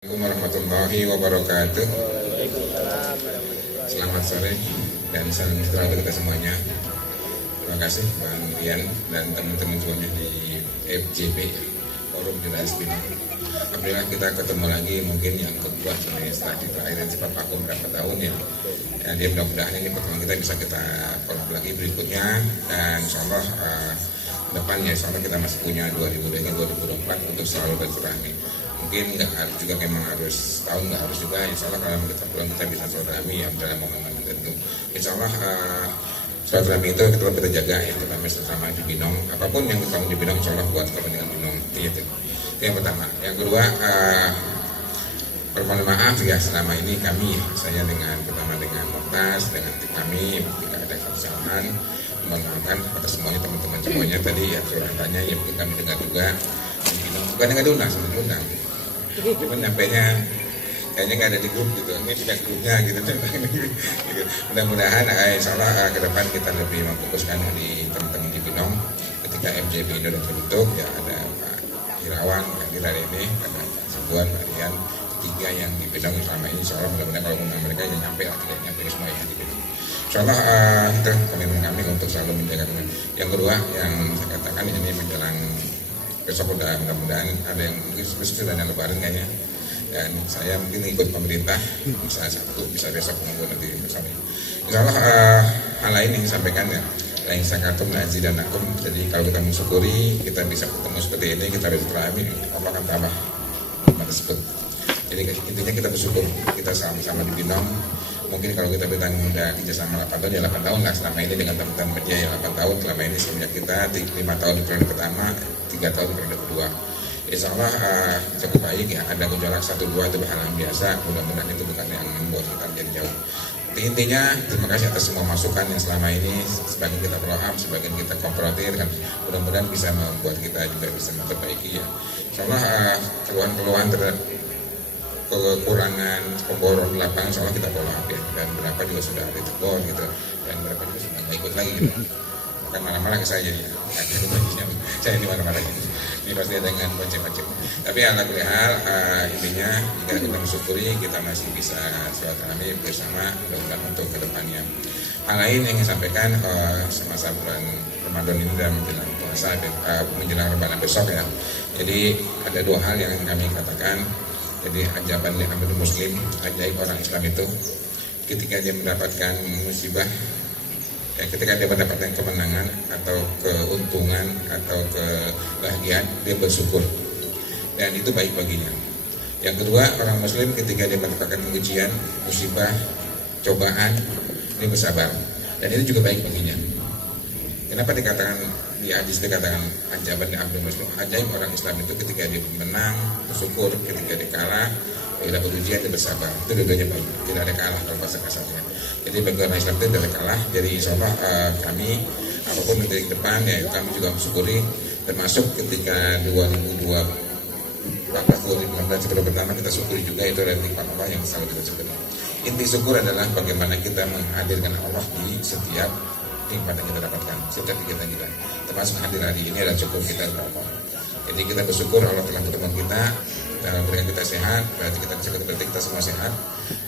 Assalamualaikum warahmatullahi wabarakatuh. Selamat sore dan salam sejahtera kita semuanya. Terima kasih Bang Rian dan teman-teman semuanya di FJP Forum Jurnalis Bintang. Alhamdulillah kita ketemu lagi mungkin yang kedua setelah kita akhirin sempat vakum berapa tahun ya. Dia mudah-mudahan ini pertemuan kita bisa kita follow lagi berikutnya dan insyaallah depannya insyaallah kita masih punya 2024 untuk selalu bersilaturahmi. Mungkin nggak harus juga memang harus tahun, nggak harus juga insyaallah kalau kita pulang kita bisa silaturahmi ya dalam momen-momen tertentu. Insyaallah silaturahmi itu kita jaga ya, terutama sesama di Binong. Apapun yang kita di Binong insyaallah buat kepentingan Binong itu yang pertama. Yang kedua permohonan maaf ya selama ini kami saya pertama dengan Moktas dengan tim kami tidak ada kesalahan, mohon kepada semuanya teman-teman semuanya tadi ya curhatannya ya mungkin kami dengar juga bukan dengan diundang sama diundang cuma nyampainya kayaknya nggak ada di grup gitu, ini tidak grupnya gitu. Mudah-mudahan insyaallah ke depan kita lebih memfokuskan di teman-teman di Binong ketika MJB ini sudah terbentuk ya ada Pak Irawan, Pak Gilar ini, ada Pak Sebuan, Pak Rian, tiga yang di Binong selama ini insyaallah mudah-mudahan kalau undang mereka yang nyampe lah tidak nyampe semua ya di Binong. Insyaallah itu komitmen kami untuk selalu menjaga. Yang kedua yang saya katakan ini menjelang besok udah mudah-mudahan ada yang mungkin sudah ada lebaran kayaknya dan saya mungkin ikut pemerintah bisa Sabtu bisa besok minggu nanti bersama. Insyaallah hal lain yang disampaikan ya lain sakatum nazi dan akum. Jadi kalau kita mensyukuri kita bisa ketemu seperti ini kita bersilaturahmi Allah akan tambah tersebut. Jadi intinya kita bersyukur kita sama-sama di Binong. Mungkin kalau kita bertanggung udah kerjasama 8 tahun ya 8 tahun lah selama ini dengan teman-teman media ya 8 tahun selama ini semenjak kita 5 tahun di periode pertama 3 tahun di periode kedua. Insyaallah cukup baik ya, ada gejolak 1-2 itu hal yang biasa, mudah-mudahan itu bukan yang membuat kita jadi jauh. Intinya terima kasih atas semua masukan yang selama ini sebagian kita paham, sebagian kita komprotir kan mudah-mudahan bisa membuat kita juga bisa memperbaiki ya. Insyaallah keluhan-keluhan terhadap kekurangan pemborong di lapangan soalnya kita follow up ya dan berapa juga sudah ada tegur gitu dan berapa juga sudah nggak ikut lagi gitu kan marah-marah ke saya jadi saya ini marah-marah gitu ini pasti ada dengan macam-macam tapi alhamdulillah intinya jika kita mensyukuri kita masih bisa silaturahmi bersama dan untuk kedepannya. Hal lain yang saya sampaikan semasa bulan Ramadan ini dan menjelang puasa menjelang Ramadan besok ya, jadi ada dua hal yang kami katakan. Jadi ajaban Amir Muslim, ajaib orang Islam itu ketika dia mendapatkan musibah, ya, ketika dia mendapatkan kemenangan atau keuntungan atau kebahagiaan, dia bersyukur dan itu baik baginya. Yang kedua, orang Muslim ketika dia mendapatkan ujian, musibah, cobaan, dia bersabar dan itu juga baik baginya. Kenapa dikatakan di hadis dikatakan ajaban Abdul Muslim, ajaib orang Islam itu ketika dia menang bersyukur, ketika dia kalah dia dapat ujian dia bersabar, itu dua-duanya baik, tidak ada kalah kalau bahasa kasarnya. Jadi bagi orang Islam itu tidak ada kalah. Jadi insyaallah kami apapun dari depan ya kami juga mensyukuri, termasuk ketika 2019 sebelum pertama kita syukuri juga itu dari nikmat Allah yang selalu kita syukuri. Inti syukur adalah bagaimana kita menghadirkan Allah di setiap nikmat yang kita dapatkan setiap kegiatan kita, termasuk hadir hari ini adalah syukur kita kepada Allah. Jadi kita bersyukur Allah telah berteman kita dan memberikan kita sehat, berarti kita bisa berarti kita semua sehat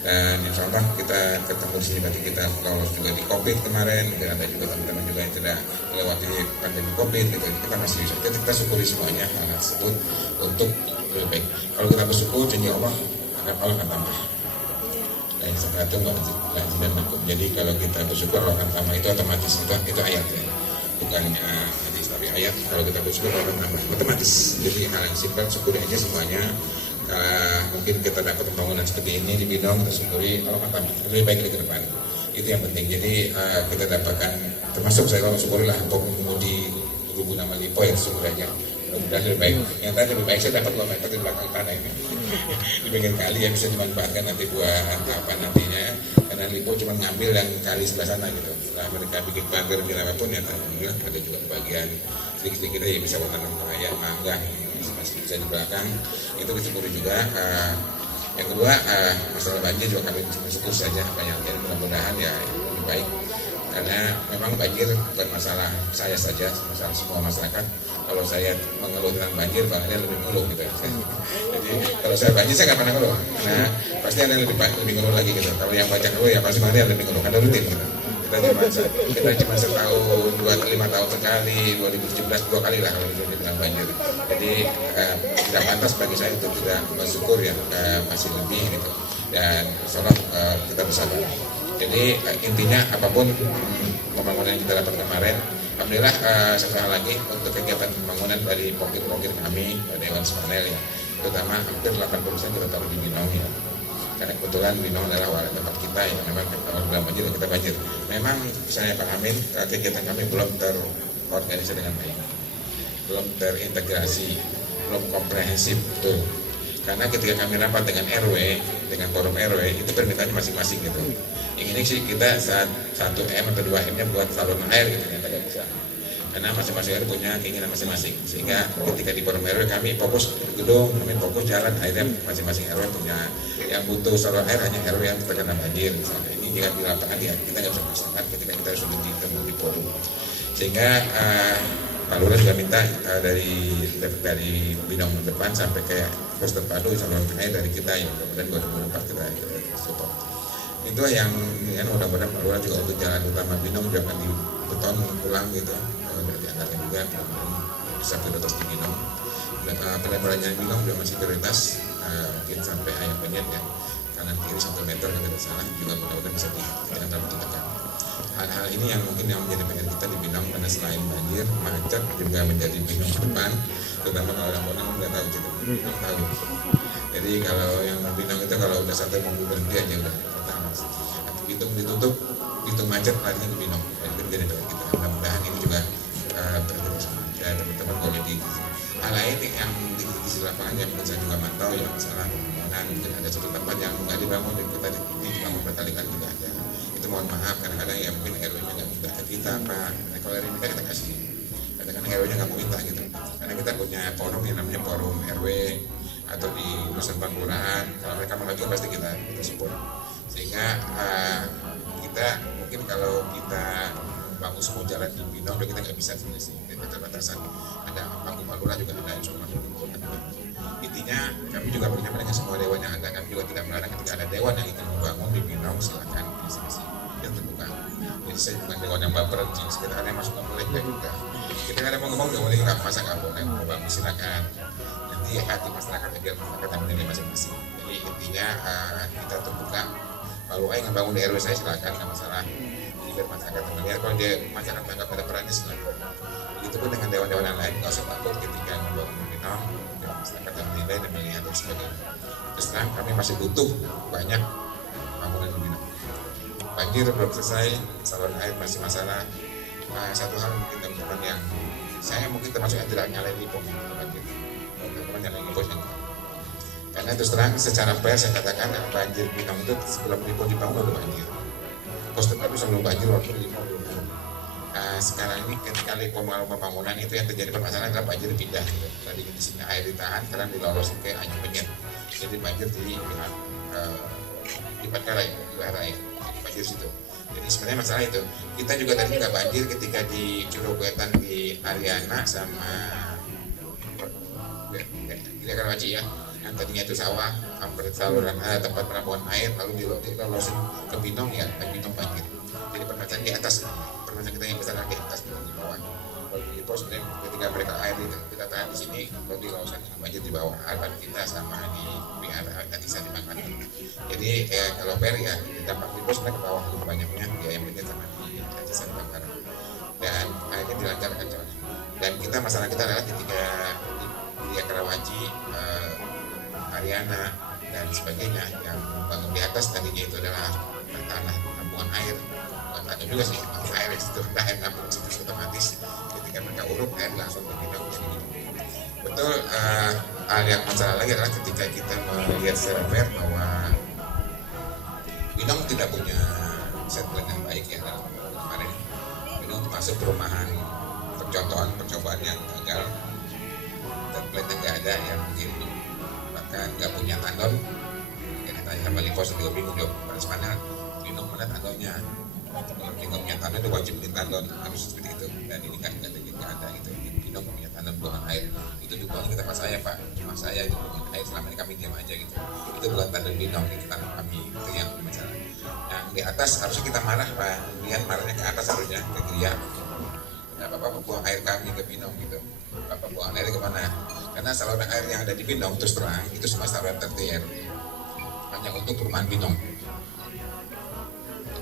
dan insyaallah kita ketemu di sini berarti kita lolos juga di COVID kemarin dan ada juga teman-teman juga yang tidak melewati pandemi COVID gitu. Kita masih bisa kita syukuri semuanya hal tersebut untuk lebih baik. Kalau kita bersyukur janji Allah akan tambah. Yang satu gaji dan makum. Jadi kalau kita bersyukur Allah akan tambah itu otomatis itu ayat ya, bukannya hadis tapi ayat. Kalau kita bersyukur Allah akan tambah otomatis. Jadi hal yang simpel syukuri aja semuanya. Mungkin kita dapat pembangunan seperti ini di Binong kita syukuri Allah akan tambah lebih baik ke depan. Itu yang penting. Jadi kita dapatkan termasuk saya kalau syukurilah untuk mengemudi Rubu Nama Lipo yang syukur aja. Mudah-mudahan lebih baik. Yang tadi lebih baik saya dapat 2 meter di belakang tanah ini. Di bagian kali yang bisa dimanfaatkan nanti buat apa nantinya. Karena Lipo cuma ngambil yang kali sebelah sana gitu. Setelah mereka bikin pagar bikin apapun ya alhamdulillah ada juga bagian sedikit-sedikit ya bisa buat tanam raya, mangga masih bisa di belakang. Itu disyukuri juga. Yang kedua masalah banjir juga kami bersyukur saja banyak. Mudah-mudahan ya lebih baik. karena memang banjir bukan masalah saya saja, masalah semua masyarakat. Kalau saya mengeluh tentang banjir, Bang Ade lebih mengeluh gitu. Jadi kalau saya banjir saya nggak pernah ngeluh, karena pasti ada lebih ngeluh lagi gitu. Kalau yang baca ngeluh ya pasti Bang Ade lebih ngeluh, ada rutin gitu. Kita cuma setahun, 2-5 tahun sekali, 2017 2 kali lah kalau dibilang banjir. Jadi tidak pantas bagi saya untuk tidak bersyukur ya, masih lebih gitu. Dan insyaallah kita bersabar. Jadi intinya apapun pembangunan yang kita dapat kemarin, alhamdulillah satu hal lagi untuk kegiatan pembangunan dari pokir-pokir kami, Dewan Sepanel ya, terutama hampir 80% kita taruh di Binong ya. Karena kebetulan Binong adalah wadah tempat kita yang memang kalau bulan banjir kita banjir. Memang saya pahamin kegiatan kami belum terorganisasi dengan baik, belum terintegrasi, belum komprehensif betul. Karena ketika kami rapat dengan RW, dengan forum RW itu permintaannya masing-masing gitu. Yang ini sih kita saat 1M atau 2M-nya buat saluran air gitu, ternyata nggak bisa. Karena masing-masing RW punya keinginan masing-masing. Sehingga ketika di forum RW kami fokus gedung, kami fokus jalan, akhirnya masing-masing RW punya yang butuh saluran air hanya RW yang terkena banjir. Misalnya ini jika di lapangan ya kita nggak bisa bersemangat ketika kita sudah ditemu di forum. Sehingga Pak Lurah juga minta dari Binong depan sampai ke pos terpadu saluran air dari kita yang kemudian 2024 kita support. Itu yang mudah-mudahan Pak Lurah juga untuk jalan utama Binong juga akan dibeton ulang gitu. Dianggarkan juga bisa prioritas di Binong. Pelebaran jalan Binong juga masih prioritas, mungkin sampai Ayam Penyet ya, kanan kiri 1 meter kalau tidak salah juga mudah-mudahan bisa ditingkatkan. Hal-hal ini yang mungkin yang menjadi PR kita di Binong, karena selain banjir, macet juga menjadi Binong depan, terutama kalau yang Bonang nggak tahu gitu, nggak tahu. Jadi kalau yang Binong itu kalau udah satu mobil berhenti aja udah pertama. Ditutup, macet larinya ke Binong. Itu menjadi PR kita. Mudah-mudahan ini juga teman-teman boleh di hal lain yang di sisi lapangan yang mungkin saya juga mantau ya, masalah pembangunan, mungkin ada satu tempat yang nggak dibangun di kota ini dibangun berkali-kali juga ada. Itu mohon maaf, kadang-kadang ya mungkin RW-nya nggak minta ke kita Pak, nah, kalau RW minta kita kasih, kadang-kadang RW-nya nggak mau minta gitu, karena kita punya forum yang namanya forum RW atau di Nusa Kelurahan, kalau mereka mengajukan pasti kita support, sehingga kita mungkin kalau kita bangun semua jalan di Binong kita nggak bisa sih, keterbatasan. Ada panggung Pak Lurah juga ada cuma intinya kami juga berkaitan dengan semua dewan yang ada. Kami juga tidak melarang ketika ada dewan yang ingin membangun di Binong silakan diskusi yang terbuka. Jadi saya bukan dewan yang baperan sih, kita ada yang masuk nggak boleh juga. Kita ada mau ngomong nggak boleh, nggak masa nggak boleh mau bangun silakan. Nanti hati masyarakat biar masyarakat yang menilai masing-masing. Jadi intinya kita terbuka. Kalau ingin bangun di RW saya silakan, nggak masalah. Biar masyarakat melihat, kalau dia masyarakat anggap ada perannya silakan. Begitu pun dengan dewan-dewan yang lain, nggak usah takut ketika membangun di Binong, masyarakat yang menilai dan melihat dan sebagainya. Terus terang kami masih butuh banyak bangunan di Binong. Banjir belum selesai, saluran air masih masalah. Satu hal mungkin teman-teman yang saya mungkin termasuk yang tidak nyalain Lipo banjir, teman-teman nyalain Lipo yang karena terus terang secara fair saya katakan banjir Binong itu sebelum Lipo dibangun udah banjir. Pos terpadu sebelum banjir waktu Lipo belum. Sekarang ini ketika Lipo mau pembangunan itu yang terjadi permasalahan adalah banjir pindah gitu. Tadi di sini air ditahan, sekarang dilolosin ke Ayam Penyet. Jadi banjir di Pangkalan, di Barai, banjir situ. Jadi sebenarnya masalah itu. Kita juga tadi nggak banjir ketika di Curug Wetan di Ariana sama di Karawaci ya. Yang tadinya itu sawah, hampir saluran tempat penampungan air, lalu dilolosin ke Binong ya, ke Binong banjir. Jadi permasalahan di atas, permasalahan kita yang besar di atas bukan di bawah. Kalau di pos ketika mereka air kita tahan di sini, kalau dilolosin banjir di bawah, air kita sama di BR tadi saya dimakan. Jadi kalau fair ya, dampak di pos mereka ke bawah lebih banyaknya di Ayam Penyet sama di Acisan Bangkara. Dan akhirnya dilancarkan soalnya. Dan kita masalah kita adalah ketika di Karawaci, Ariana dan sebagainya yang bangun di atas tadinya itu adalah tanah tampungan air, bukan tanah juga sih, air itu rendah air nampung situ otomatis ketika mereka uruk air langsung ke Binong jadi gitu. Betul, hal yang masalah lagi adalah ketika kita melihat secara fair bahwa Binong tidak punya set plan yang baik ya dalam kemarin. Binong termasuk perumahan percobaan yang gagal, dan plan-nya nggak ada yang mungkin nggak punya tandon, karena tanya sama Lipo juga bingung dong. Pada mana Binong mana tandonnya, Kalau punya tanah itu wajib ditandon, harus seperti itu. Dan ini nggak ada gitu. Di Pinong punya tanah buangan air itu dibuang ke tempat saya Pak, cuma saya di buangan air selama ini kami diam aja gitu. Itu bukan tanah Pinong, itu tanah kami, itu yang masalah. Yang di atas harusnya kita marah Pak, lihat marahnya ke atas harusnya ke Gria. Nah, Bapak buang air kami ke Pinong gitu. Bapak buang air kemana? Karena saluran air yang ada di Pinong terus terang itu semua saluran tertier, hanya untuk perumahan Pinong.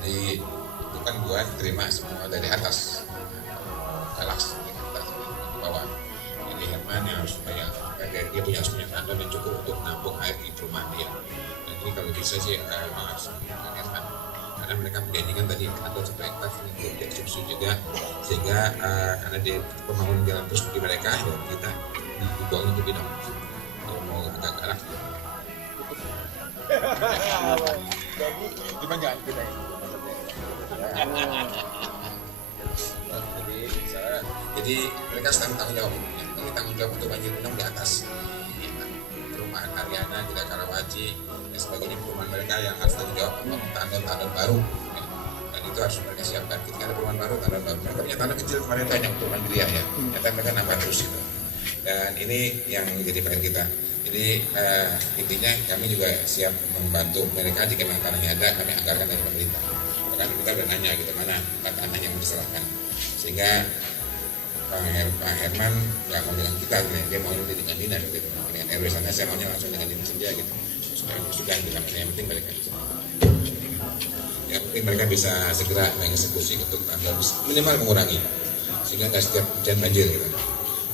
Jadi bukan buat terima semua dari atas, galaksi dari atas ke bawah. Jadi Herman yang harus supaya dia harus punya tandon yang cukup untuk menampung air di perumahan dia. Dan ini kalau bisa sih memang harus Herman, karena mereka menjanjikan tadi tandon sampai hektar ini untuk distribusi juga, sehingga karena dia pembangunan jalan terus bagi mereka dan kita dibuang untuk Pinong. Kalau mau agak galak. Gimana jangan kita ini? Jadi mereka sedang tanggung jawab, ini tanggung jawab untuk banjir Pinong di atas perumahan Haryana, Gita Karawaci dan sebagainya, perumahan mereka yang harus tanggung jawab membangun tandon baru ya. Dan itu harus mereka siapkan. Ketika ada perumahan baru, tandon baru, mereka punya tandon kecil kemarin banyak perumahan Gria ya, ternyata mereka nambah terus gitu. Dan ini yang menjadi PR kita. Jadi intinya kami juga siap membantu mereka jika memang tanahnya ada, kami anggarkan dari pemerintah. Bahkan kita udah nanya gitu mana tanah yang mau diserahkan, sehingga Pak Herman nggak mau dengan kita, dia mau dengan dinas gitu, dengan RW sana, saya maunya langsung dengan dinas saja gitu. Sudah bilang yang penting mereka bisa, yang penting mereka bisa segera mengeksekusi untuk tanggal minimal mengurangi, sehingga nggak setiap hujan banjir gitu.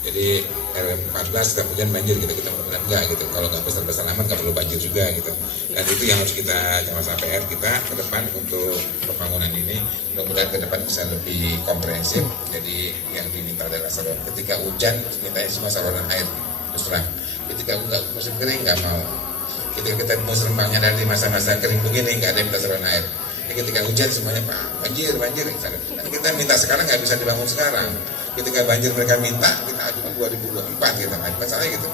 Jadi RW 14 setiap hujan banjir gitu, kita mudah-mudahan enggak gitu. Kalau nggak besar-besar amat nggak perlu banjir juga gitu. Dan itu yang harus kita sama-sama PR kita ke depan untuk pembangunan ini. Mudah-mudahan ke depan bisa lebih komprehensif. Jadi yang diminta adalah saluran. Ketika hujan mintanya semua saluran air terus terang. Ketika nggak musim kering nggak mau. Ketika kita musim rembangnya dari masa-masa kering begini nggak ada yang minta saluran air. Jadi ketika hujan semuanya Pak banjir. Dan kita minta sekarang nggak bisa dibangun sekarang. Ketika banjir mereka minta, kita ajukan 2024 gitu, masalahnya gitu.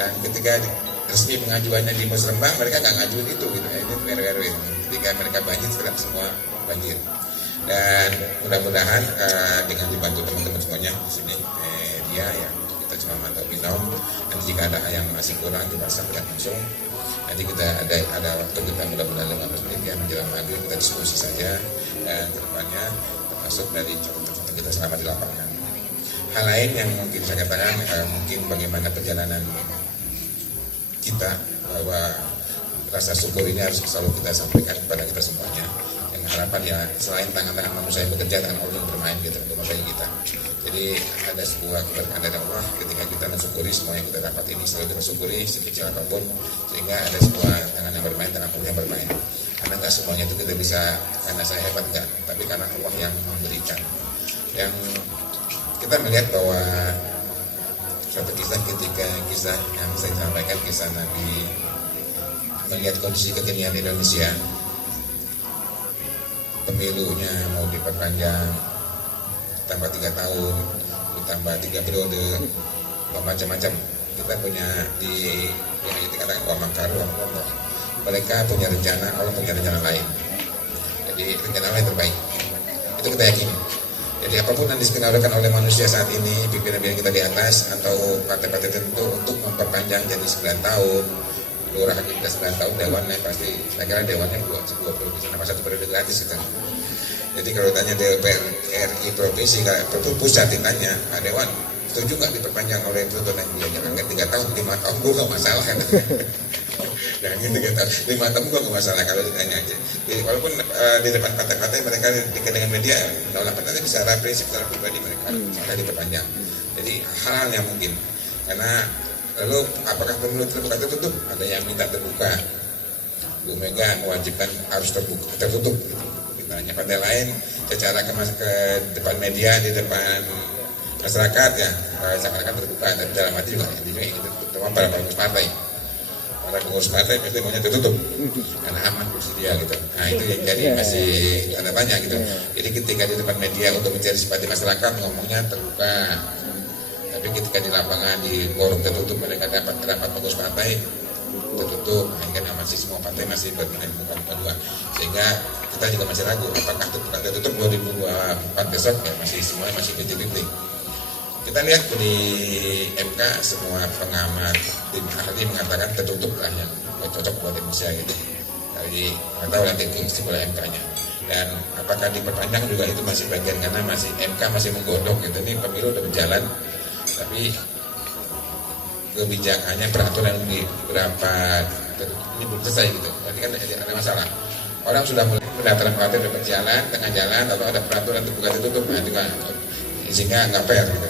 Dan ketika resmi pengajuannya di Musrembang, mereka nggak ngajuin itu gitu. Ini RW. Ketika mereka banjir, sekarang semua banjir. Dan mudah-mudahan dengan dibantu teman-teman semuanya di sini media ya, kita cuma mantau Pinong. Dan jika ada yang masih kurang kita sampaikan langsung. Nanti kita ada waktu kita mudah-mudahan 15 menit ya menjelang maghrib kita diskusi saja, dan kedepannya termasuk dari catatan kita selama di lapangan. Hal lain yang mungkin saya katakan mungkin bagaimana perjalanan kita, bahwa rasa syukur ini harus selalu kita sampaikan kepada kita semuanya. Yang harapan ya selain tangan-tangan manusia yang bekerja, tangan Allah yang bermain gitu untuk membantu kita. Jadi ada sebuah keberkahan dari Allah ketika kita mensyukuri semua yang kita dapat ini, selalu kita syukuri sekecil apapun, sehingga ada sebuah tangan yang bermain, tangan Allah yang bermain. Karena nggak semuanya itu kita bisa karena saya hebat enggak, tapi karena Allah yang memberikan. Yang kita melihat bahwa suatu kisah ketika kisah yang saya sampaikan, kisah Nabi melihat kondisi kekinian Indonesia, pemilunya mau diperpanjang tambah 3 tahun, ditambah 3 periode, macam-macam. Kita punya di yang kita katakan wa makaru wa Allah. Mereka punya rencana, Allah punya rencana lain. Jadi rencana lain terbaik. Itu kita yakini. Jadi apapun yang diskenario oleh manusia saat ini, pimpinan-pimpinan kita di atas atau partai-partai tertentu untuk memperpanjang jadi 9 tahun, lurah kita 9 tahun, dewannya pasti, saya kira dewannya 2 periode, sama 1 periode gratis kita. Jadi kalau tanya DPR RI provinsi, kalau pusat ditanya, Pak Dewan, setuju nggak diperpanjang oleh tuntutan yang jangan 3 tahun, 5 tahun gue nggak masalah kan? Jangan 3 tahun, 5 tahun gue nggak masalah kalau ditanya aja. Jadi walaupun di depan partai-partai mereka dikenal dengan media, menolak partai secara prinsip, secara pribadi mereka malah diperpanjang. Jadi hal-hal yang mungkin, karena lalu apakah pemilu tertutup? Ada yang minta terbuka. Bu Mega mewajibkan harus tertutup. Misalnya partai lain secara ke depan media, di depan masyarakat ya seakan-akan terbuka, tapi dalam hati juga itu terutama para pengurus partai. Para pengurus partai pasti maunya tertutup karena aman kursi dia gitu. Nah itu yang jadi masih ada banyak gitu. Jadi ketika di depan media untuk mencari simpati masyarakat ngomongnya terbuka, tapi ketika di lapangan di forum tertutup mereka dapat pengurus partai tertutup, kan masih semua partai masih bermain muka dua, sehingga kita juga masih ragu apakah tertutup 2024 besok ya, masih semua masih 50-50. Kita lihat di MK semua pengamat tim ahli mengatakan tertutup lah yang cocok buat Indonesia gitu. Jadi nggak tahu nanti kesimpulan MK-nya. Dan apakah diperpanjang juga itu masih bagian karena masih MK masih menggodok gitu. Ini pemilu udah berjalan, tapi kebijakannya peraturan di beberapa ini belum selesai gitu. Berarti kan ada masalah. Orang sudah mulai pendaftaran partai udah berjalan, tengah jalan, lalu ada peraturan terbuka tertutup, nah itu kan sehingga nggak fair gitu.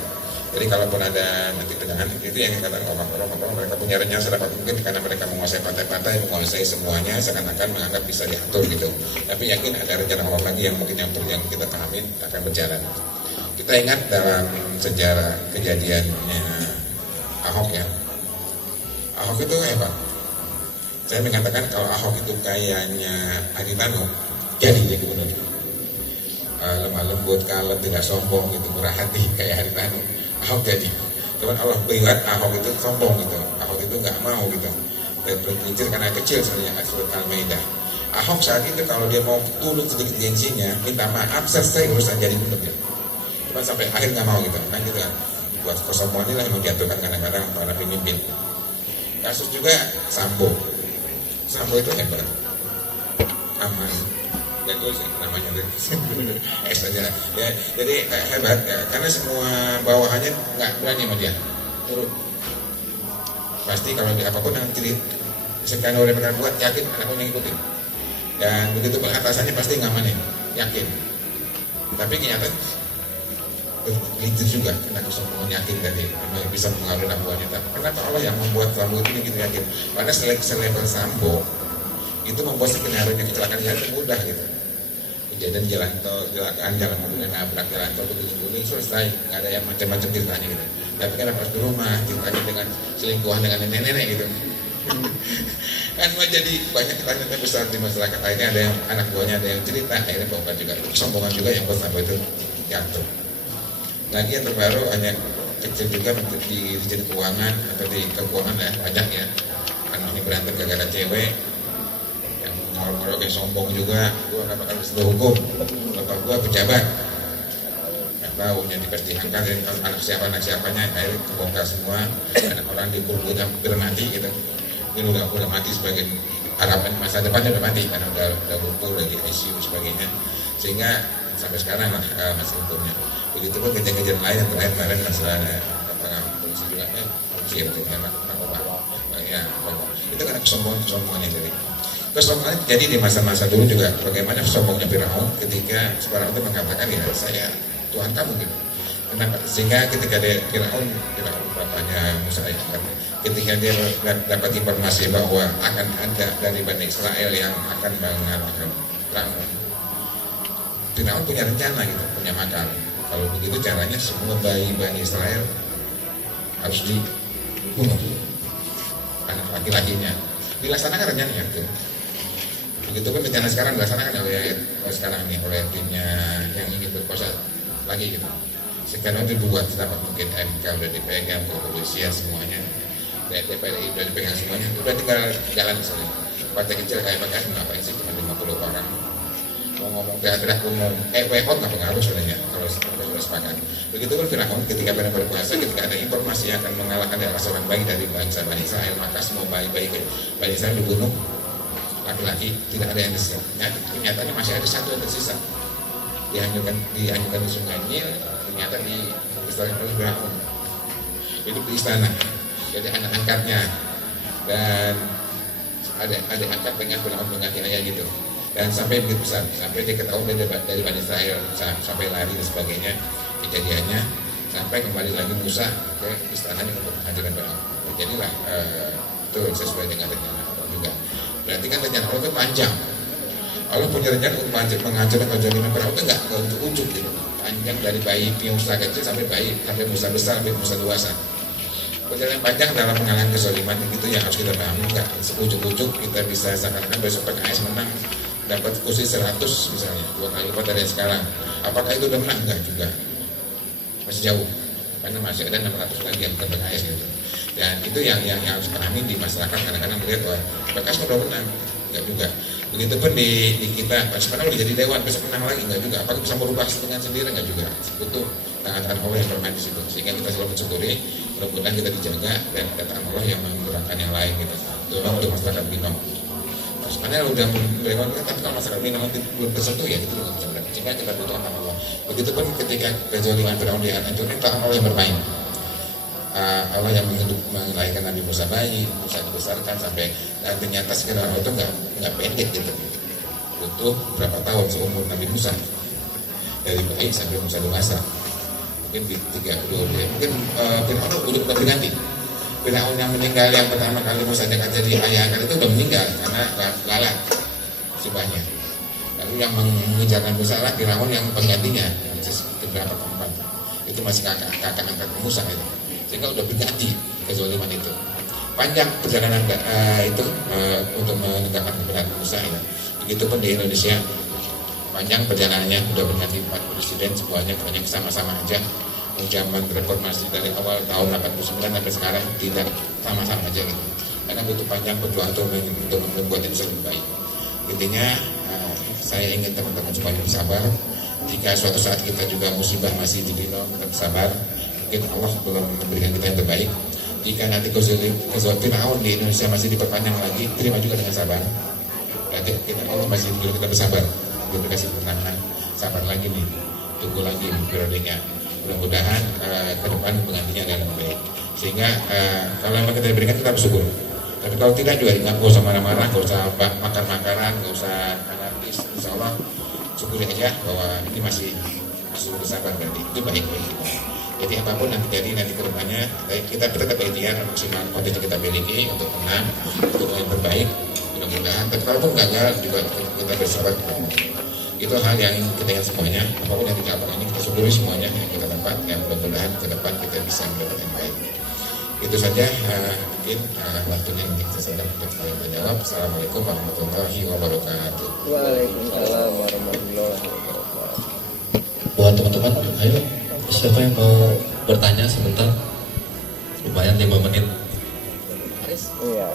Jadi kalaupun ada nanti tegangan itu yang dikatakan orang-orang mereka punya rencana sedapat mungkin karena mereka menguasai partai-partai, menguasai semuanya, seakan-akan menganggap bisa diatur gitu. Tapi yakin ada rencana orang lagi yang mungkin yang kita pahamin akan berjalan. Kita ingat dalam sejarah kejadiannya Ahok ya. Ahok itu hebat. Saya mengatakan kalau Ahok itu kayaknya Haritano, jadi dia gubernur. Lemah lembut, kalem, tidak sombong gitu, murah hati kayak Haritano. Ahok jadi. Cuman Allah beringat Ahok itu sombong gitu. Ahok itu nggak mau gitu. Dan berpikir karena kecil sebenarnya surat Al-Maidah. Ahok saat itu kalau dia mau turun sedikit gengsinya, minta maaf, selesai urusan jadi gubernur. Cuman sampai akhir nggak mau gitu, kan gitu kan. Buat kesombongan inilah yang menjatuhkan kadang-kadang para pemimpin. Kasus juga Sambo itu hebat, aman, jago sih namanya saja. Ya, jadi hebat ya, karena semua bawahannya nggak berani sama dia turun. Pasti kalau di apapun yang sekian oleh mereka buat, yakin anaknya ngikutin. Dan begitu pun atasannya pasti ngamanin, yakin. Tapi kenyataan itu juga karena kesombongan yakin dari bisa mengaruhi lakuannya. Tapi kenapa Allah yang membuat Sambo ini gitu yakin? Karena selevel Sambo itu membuat skenario kecelakaan jalan mudah gitu. Kejadian jalan tol, kecelakaan jalan mobil yang nabrak jalan tol itu guling selesai, nggak ada yang macam-macam ceritanya gitu. Tapi kan pas di rumah ceritanya dengan selingkuhan dengan nenek-nenek gitu. Kan jadi banyak tanya besar di masyarakat. Akhirnya ada yang anak buahnya ada yang cerita, akhirnya bongkar juga. Kesombongan juga yang buat Sambo itu jatuh. Lagi yang terbaru hanya kecil juga di Dirjen Keuangan atau di keuangan ya, pajak ya. Anak ini berantem gara-gara cewek yang ngorok-ngorok kayak sombong juga. Gua nggak bakal disuruh hukum. Bapak gua pejabat. Nggak tahu yang dipertimbangkan dari anak siapanya akhirnya kebongkar semua. Anak orang dipukul hampir mati gitu. Ini udah mati sebagai harapan masa depannya udah mati karena udah lumpuh lagi ICU sebagainya. Sehingga sampai sekarang masih hukumnya. Begitu pun kejadian lain yang terakhir kemarin masalah polisi juga polisi itu narkoba ya itu karena kesombongannya jadi di masa-masa dulu juga bagaimana sombongnya Firaun ketika Firaun itu mengatakan ya saya Tuhan kamu gitu. Kenapa? Sehingga ketika Firaun bapaknya Musa ketika dia dapat informasi bahwa akan ada dari Bani Israel yang akan mengalahkan Firaun, Firaun punya rencana gitu, punya makar. Kalau begitu caranya semua bayi Bani Israel harus dibunuh, anak laki-lakinya. Dilaksanakan rencananya itu. Begitu pun rencana sekarang dilaksanakan oleh sekarang nih oleh timnya yang ingin berkuasa lagi gitu. Sekarang itu dibuat dapat mungkin MK udah dipegang, kepolisian semuanya, DPRI udah dipegang semuanya, udah tinggal jalan misalnya. Partai kecil kayak PKS ngapain sih cuma 50 orang. Mau ngomong teriak umum, WO nggak pengaruh sebenarnya kalau sudah sepakat. Begitu pun Firaun ketika pada berkuasa, ketika ada informasi akan mengalahkan daerah seorang bayi dari bangsa Bani Israel, maka semua bayi-bayi Bani Israel dibunuh, laki-laki tidak ada yang tersisa. Kenyataannya masih ada satu yang tersisa, dihancurkan di Sungai Nil, ternyata di Israel oleh Firaun. Hidup di istana, jadi anak angkatnya dan ada angkat dengan Firaun mengganti ayah gitu. Dan sampai begitu besar, sampai dia ketahuan dari Bani Israel, sampai lari dan sebagainya kejadiannya, sampai kembali lagi Musa ke istananya untuk menghancurkan Firaun. Jadilah itu sesuai dengan rencana Allah juga. Berarti kan rencana Allah itu panjang. Allah punya rencana untuk menghancurkan kezaliman Firaun itu nggak ujuk-ujuk gitu. Panjang dari bayi Musa kecil sampai Musa besar, sampai Musa dewasa. Perjalanan panjang dalam mengalahkan kezaliman itu yang harus kita pahami. Nggak ujuk-ujuk kita bisa seakan-akan besok PKS menang dapat kursi 100 misalnya, 2 kali lipat dari sekarang. Apakah itu udah menang? Enggak juga, masih jauh, karena masih ada 600 lagi yang ke PKS gitu. Dan itu yang harus kami di masyarakat kadang-kadang melihat bahwa PKS udah menang, enggak juga. Begitupun di kita, sebenarnya udah jadi dewan, besok menang lagi, enggak juga. Apakah bisa merubah dengan sendiri, enggak juga. Butuh tangan Allah yang bermain di situ. Sehingga kita selalu mensyukuri, mudah-mudahan kita dijaga dan tangan Allah yang menggerakkan yang lain gitu. Itu memang untuk masyarakat Binong. Sebenarnya udah lewat, tapi kalau masyarakat Binong belum tersentuh ya itu juga bisa berarti. Sehingga kita butuh tangan Allah. Begitupun ketika kezaliman Firaun itu tangan Allah yang bermain. Allah yang melahirkan Nabi Musa bayi, Musa dibesarkan sampai ternyata sekarang itu nggak pendek gitu. Butuh berapa tahun seumur Nabi Musa dari bayi sampai Musa dewasa. Mungkin 32 mungkin Firaun udah berganti. Firaun yang meninggal yang pertama kali Musa jadi ayah kan itu udah meninggal karena lalat sebahnya. Lalu yang mengejar Nabi Musa lah Firaun yang penggantinya beberapa tempat itu masih kakak angkat Musa itu. Sehingga udah berganti kezaliman itu. Panjang perjalanan itu untuk menegakkan kebenaran Musa ya. Begitupun di Indonesia panjang perjalanannya, udah berganti 4 presiden semuanya banyak sama-sama aja. Zaman reformasi dari awal tahun 89 sampai sekarang tidak sama-sama aja gitu. Karena butuh panjang berdoa untuk membuat Indonesia lebih baik. Intinya saya ingin teman-teman supaya bersabar. Jika suatu saat kita juga musibah masih di Binong, tetap sabar. Mungkin Allah belum memberikan kita yang terbaik. Jika nanti kezaliman di Indonesia masih diperpanjang lagi, terima juga dengan sabar. Berarti Allah masih kita bersabar. Kita kasih pertengahan, sabar lagi nih, tunggu lagi periodenya. Mudah-mudahan ke depan penggantinya adalah lebih baik. Sehingga kalau memang kita diberikan kita bersyukur. Tapi kalau tidak juga nggak usah marah-marah, nggak usah makan-makanan, nggak usah anarkis. Insya Allah syukuri aja bahwa ini masih bersabar berarti itu baik-baik. Jadi apapun nanti jadi nanti ke depannya kita tetap ikhtiar maksimal potensi kita miliki untuk menang, untuk yang terbaik. Mudah-mudahan, tapi kalaupun gagal juga kita bersabar. Itu hal yang kita ingat semuanya. Apapun yang tidak ini kita syukuri semuanya yang kita dapat. Yang mudah-mudahan ke depan kita bisa mendapat yang baik. Itu saja mungkin waktunya yang kita sedang untuk menjawab. Assalamualaikum warahmatullahi wabarakatuh. Waalaikumsalam warahmatullahi wabarakatuh. Buat teman-teman, ayo siapa yang mau bertanya sebentar? Lumayan 5 menit. Iya.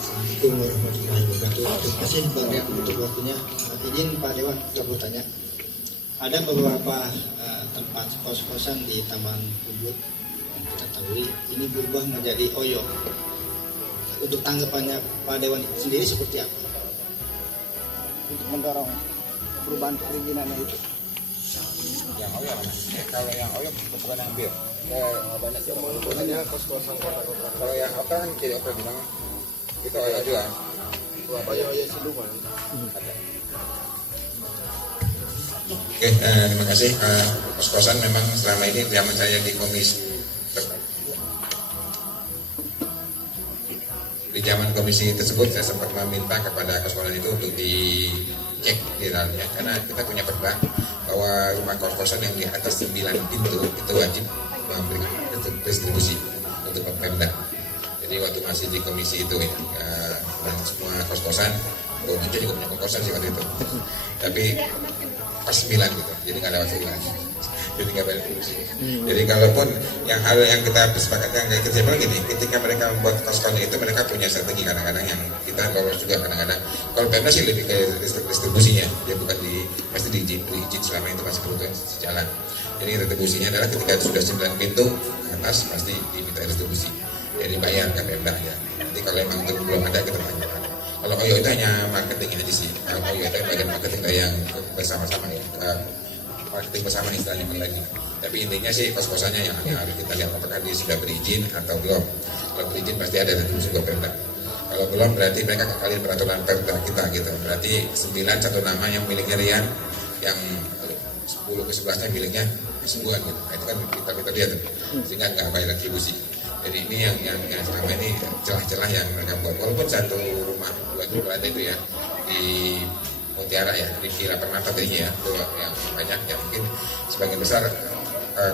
Assalamualaikum warahmatullahi wabarakatuh. Terima kasih Pak Dewa untuk waktunya. Izin Pak Dewa untuk bertanya. Ada beberapa tempat kos-kosan di Taman Ubud yang kita tahu ini berubah menjadi OYO. Untuk tanggapannya Pak Dewan sendiri seperti apa? Untuk mendorong perubahan perizinannya itu. Yang OYO kalau yang OYO bukan yang bir. Banyak yang Banyak kos-kosan kota-kota. kalau yang OYO kan jadi OYO bilang itu OYO juga. OYO siluman. Oke, terima kasih. Kos-kosan memang selama ini zaman saya di komisi di zaman komisi tersebut saya sempat meminta kepada kos-kosan itu untuk dicek di dalamnya karena kita punya perda bahwa rumah kos-kosan yang di atas 9 pintu itu wajib memberikan distribusi untuk Pemda. Jadi waktu masih di komisi itu ya, dan semua kos-kosan, itu juga punya kos-kosan sih waktu itu. Tapi pas 9 gitu, jadi nggak lewat 9. Jadi nggak bayar distribusi. Jadi kalaupun yang hal yang kita sepakatkan kayak kecil gini, ketika mereka membuat kos-kosan itu mereka punya strategi kadang-kadang yang kita lolos juga kadang-kadang. Kalau Pemda sih lebih ke distribusinya, dia bukan pasti diizin selama itu masih perlu jalan. Jadi distribusinya adalah ketika sudah 9 pintu ke atas pasti diminta distribusi. Jadi bayar ke Pemda ya. Nanti kalau memang itu belum ada kita tanyakan. Kalau OYO itu hanya marketing aja sih. Kalau OYO itu bagian marketing yang bersama-sama ya. Marketing bersama istilahnya lagi. Tapi intinya sih kos-kosannya yang harus kita lihat apakah dia sudah berizin atau belum. Kalau berizin pasti ada distribusi ke Pemda. Kalau belum berarti mereka kekalian peraturan Perda kita gitu. Berarti 9 satu nama yang miliknya Rian, yang 10 ke 11-nya miliknya Sebuan gitu. Nah, itu kan kita lihat sehingga nggak bayar retribusi. Jadi ini yang selama ini celah-celah yang mereka buat. Walaupun satu rumah 2 lantai itu ya di Mutiara ya, di Villa Permata tadinya ya, itu yang banyak yang mungkin sebagian besar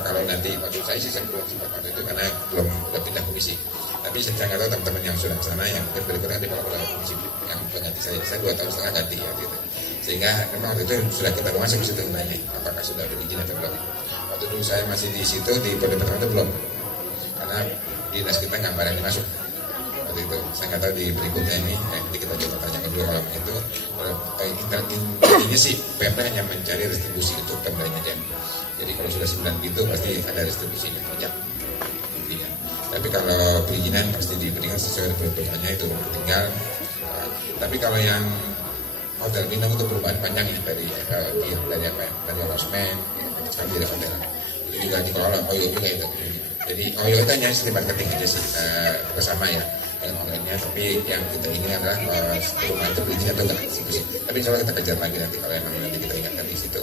kalau nanti waktu saya sih saya belum sempat waktu itu karena belum pindah komisi. Tapi saya nggak tahu teman-teman yang sudah ke sana yang mungkin berikutnya nanti kalau komisi yang pengganti saya 2 tahun setengah ganti ya gitu. Sehingga memang waktu itu sudah kita masuk ke situ menanya apakah sudah berizin atau belum. Waktu dulu saya masih di situ di departemen itu belum, karena dinas kita nggak berani masuk waktu itu. Saya nggak tahu di berikutnya ini, nanti kita coba tanya kedua orang itu. Intinya sih Pemda hanya mencari distribusi untuk Pemdanya aja. Jadi kalau sudah 9 pintu pasti ada distribusinya pajak intinya. Tapi kalau perizinan pasti diberikan sesuai peruntukannya itu rumah tinggal. Tapi kalau yang hotel bintang itu perubahan panjang ya dari apa ya, dari losmen sampai dari hotel itu juga dikelola Oyo juga itu. Jadi Oyo itu hanya sekitar marketing aja sih bersama ya dengan online-nya. Tapi yang kita ingin adalah rumah itu berizin atau enggak sih. Tapi insya Allah kita kejar lagi nanti kalau emang nanti kita ingatkan di situ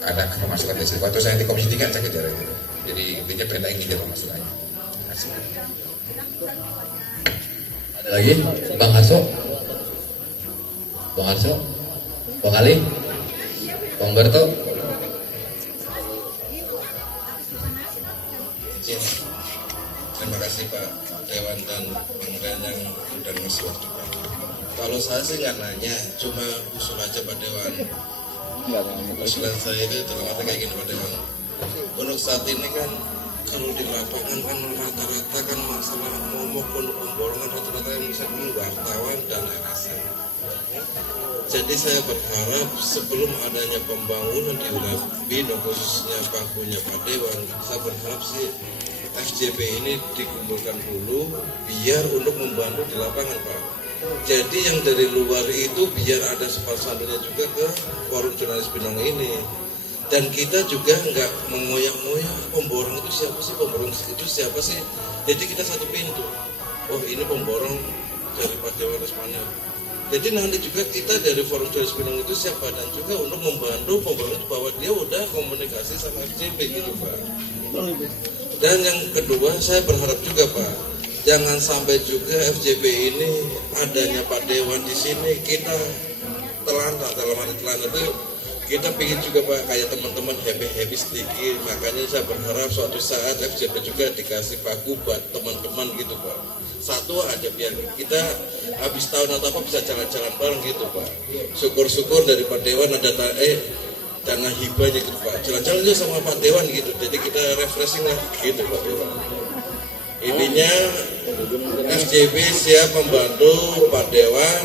ada pemasukan dari situ. Waktu saya di Komisi 3 saya kejar itu. Jadi intinya Pemda ingin kejar pemasukannya. Ada lagi Bang Haso, Bang Arso, Bang Ali, Bang Berto. Terima kasih Pak Dewan dan Bang Ren yang sudah ngasih waktu Pak. Kalau saya sih nggak nanya, cuma usul aja Pak Dewan. Usulan saya itu dalam arti kayak gini Pak Dewan. Untuk saat ini kan kalau di lapangan kan rata-rata kan masalah momok untuk pemborongan rata-rata yang bisa wartawan dan LSM. Jadi saya berharap sebelum adanya pembangunan di wilayah Bino khususnya pakunya Pak Dewan, saya berharap sih FJP ini dikumpulkan dulu biar untuk membantu di lapangan Pak. Jadi yang dari luar itu biar ada spanduknya juga ke forum jurnalis Binong ini. Dan kita juga nggak mengoyak-ngoyak pemborong itu siapa sih, pemborong itu siapa sih. Jadi kita satu pintu. Oh ini pemborong dari Pak Dewan Resmanya. Jadi nanti juga kita dari forum jurnalis Binong itu siapa dan juga untuk membantu pemborong itu bahwa dia udah komunikasi sama FJP gitu Pak. Dan yang kedua saya berharap juga Pak, jangan sampai juga FJP ini adanya Pak Dewan di sini kita telantar dalam arti telantar itu kita ingin juga Pak kayak teman-teman happy sedikit. Makanya saya berharap suatu saat FJP juga dikasih paku buat teman-teman gitu Pak. Satu aja biar kita habis tahun atau apa bisa jalan-jalan bareng gitu Pak. Syukur-syukur dari Pak Dewan ada dana hibahnya gitu Pak. Jalan-jalan aja sama Pak Dewan gitu. Jadi kita refreshing lah gitu Pak Dewan. Intinya FJP siap membantu Pak Dewan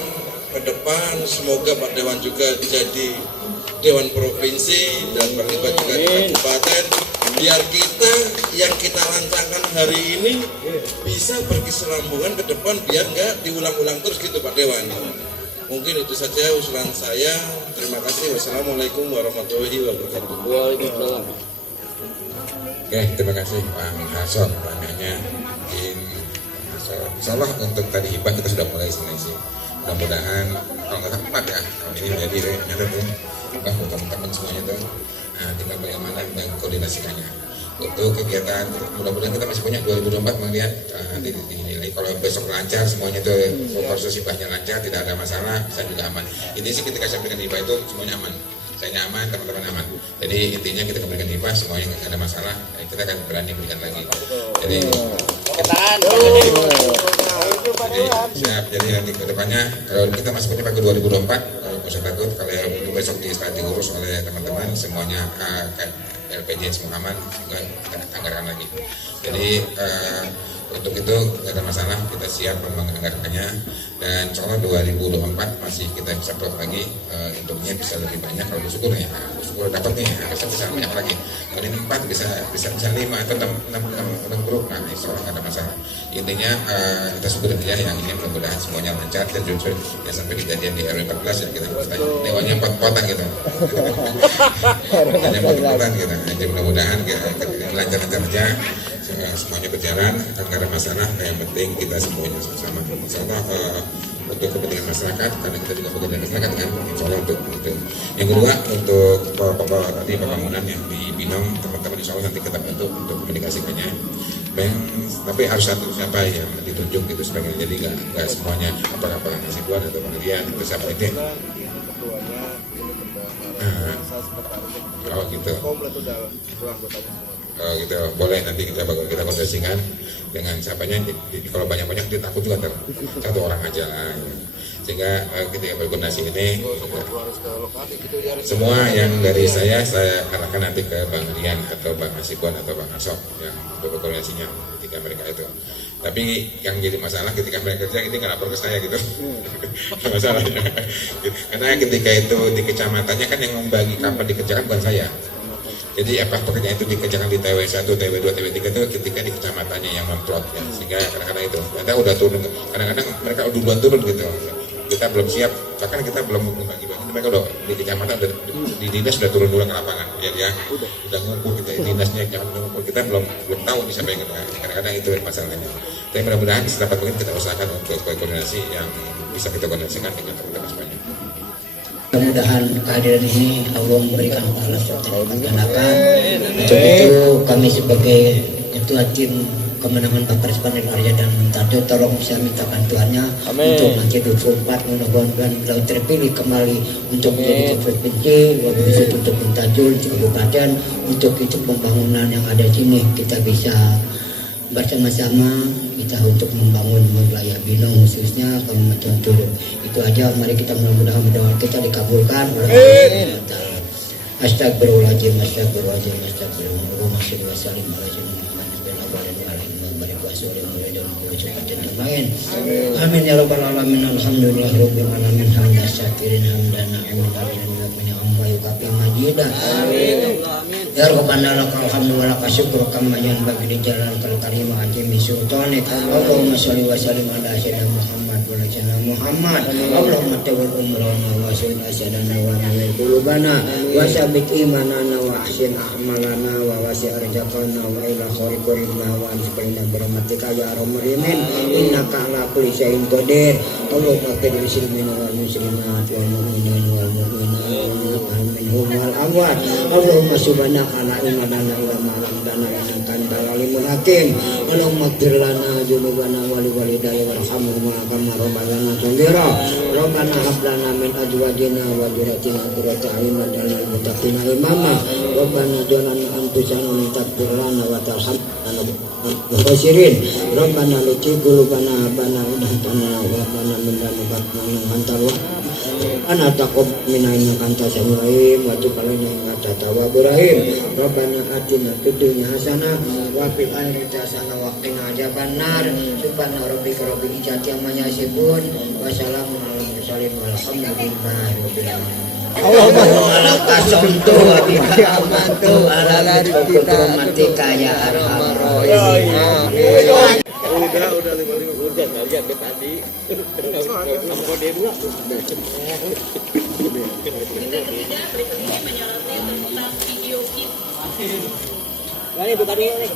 ke depan. Semoga Pak Dewan juga jadi Dewan Provinsi dan terlibat juga di kabupaten. Biar kita yang kita rancangkan hari ini bisa berkesinambungan ke depan biar nggak diulang-ulang terus gitu Pak Dewan. Mungkin itu saja usulan saya. Terima kasih. Wassalamualaikum warahmatullahi wabarakatuh. Waalaikumsalam. Oke, terima kasih Bang Haso pertanyaannya. Insya Allah untuk tadi hibah kita sudah mulai seleksi. Mudah-mudahan kalau nggak tepat ya tahun ini menjadi nyata tuh buat teman-teman semuanya tuh. Nah, tinggal bagaimana dan koordinasikannya. Untuk kegiatan mudah-mudahan kita masih punya 2024 melihat dinilai kalau besok lancar semuanya tuh proses hibahnya lancar, tidak ada masalah, bisa juga aman. Intinya sih ketika saya berikan hibah itu semuanya aman. Saya nyaman, teman-teman aman. Jadi intinya kita berikan hibah semuanya nggak ada masalah, kita akan berani berikan lagi. Jadi siap. Jadi nanti ke depannya kalau kita masih punya pakai 2024, kalau usah takut kalau yang besok diurus oleh teman-teman semuanya LPJ semua aman, juga kita anggarkan lagi. Jadi untuk itu tidak ada masalah, kita siap menganggarkannya dan insya Allah 2024 masih kita bisa plot lagi, untuknya bisa lebih banyak kalau bersyukur ya, bersyukur dapat nih, bisa banyak lagi. Kalau ini 4 bisa 5 atau 6 grup, nah insya Allah tidak ada masalah. Intinya kita syukur aja yang ini mudah-mudahan semuanya lancar dan jujur ya sampai kejadian di RW 14 ya kita tanya dewannya 4 potang gitu. Hanya 4 potang gitu. Jadi mudah-mudahan lancar-lancar aja. Semuanya berjalan, nggak ada masalah. Yang penting kita semuanya sama-sama. Insya Allah untuk kepentingan masyarakat, karena kita juga bekerja masyarakat kan. Insya Allah untuk itu. Yang kedua untuk pembangunan yang di Binong, teman-teman Insya Allah nanti kita bantu untuk komunikasikannya. Tapi harus satu siapa yang ditunjuk gitu sebagai jadi nggak semuanya apa-apa ngasih keluar atau pengertian itu siapa itu. Oh gitu. Oh gitu, boleh nanti kita koordinasikan dengan siapanya. Kalau banyak-banyak dia takut juga satu orang aja lah. Sehingga ketika berkoordinasi ini semua yang dari saya arahkan nanti ke Bang Rian atau Bang Asikon atau Bang Asok yang untuk berkoordinasinya ketika mereka itu. Tapi yang jadi masalah ketika mereka kerja ini nggak lapor ke saya gitu. Masalahnya karena ketika itu di kecamatannya kan yang membagi kapan dikerjakan bukan saya. Jadi apa pekerjaan itu dikerjakan di TW1, TW2, TW3 itu ketika di kecamatannya yang memplot ya. Sehingga kadang-kadang itu kita udah turun, kadang-kadang mereka udah duluan turun gitu. Kita belum siap, bahkan kita belum membagi-bagi, mereka udah di kecamatan, udah, di dinas sudah turun dulu ke lapangan ya, udah ngumpul kita dinasnya, jangan ngumpul, kita belum tahu bisa bagaimana. Kadang-kadang itu masalahnya. Tapi mudah-mudahan sedapat mungkin kita usahakan untuk koordinasi yang bisa kita koordinasikan dengan teman-teman semuanya. Mudah-mudahan kehadiran ini Allah memberikan pahala seperti dilaksanakan. Untuk itu kami sebagai ketua tim kemenangan Bapak Responden Arya dan Muntajo tolong bisa minta bantuannya untuk nanti 24 mudah-mudahan beliau terpilih kembali untuk menjadi ketua PJ wabah untuk Muntajo di kabupaten. Untuk itu pembangunan yang ada di sini kita bisa bersama-sama kita untuk membangun wilayah Binong khususnya Kalimantan Timur. Itu aja, mari kita mudah-mudahan kita dikabulkan oleh Allah Taala. Astagfirullahaladzim, astagfirullahaladzim, astagfirullahaladzim, astagfirullahaladzim, amin ya rabbal alamin, alhamdulillah rabbil alamin, hamdan syakirin hamdan na'imin hamdan punya yukafi majidah. Ya Rabbana lakal hamdu wa lakal syukru kama yanbaghi li jalalil karim ajmi sultanik. Allahumma shalli wa sallim ala sayyidina Muhammad wa ala sayyidina Muhammad. Allahumma tawwal umrana wa sul asyadana wa nawir qulubana wa sabit imanana wa ahsin a'malana wa wasi' arjaqana wa ila khariqina wa anfa'na bi rahmatika ya arhamar rahimin innaka ala kulli syai'in qadir. Allahumma qad muslimina wal muslimat wal mu'minin wal mu'minat minhum wal amwat. Allahumma subhanaka la ilaha illa anta rabbana innaka antal alimul hakim. Allahumma ighfir lana dzunubana wa li walidayya warhamhuma kama rabbayana shaghira. Rabbana hab lana min azwajina wa dhurriyyatina qurrata a'yun waj'alna lil muttaqina imama. Rabbana ja'alna anfusana taghfir lana wa tarhamna muhasirin. Rabbana luti qulubana bana udhana wa bana min ladunka antal ana taqab minna innaka antas samiul alim wa tub alaina innaka tawwabur rahim. Rabbana atina fid dunya hasanah wa fil akhirati hasanah wa qina adzabannar. Subhana rabbika rabbil izzati amma yasifun wa salamun alal mursalin walhamdulillahi rabbil alamin. Allahumma laka sumtu wa bika amantu ala rizqika rahmatika ya arhamar rahimin. Udah 55 udah lihat tadi. Kamu kode 2. Berikutnya menyoroti tentang video klip. Ini bukan ini.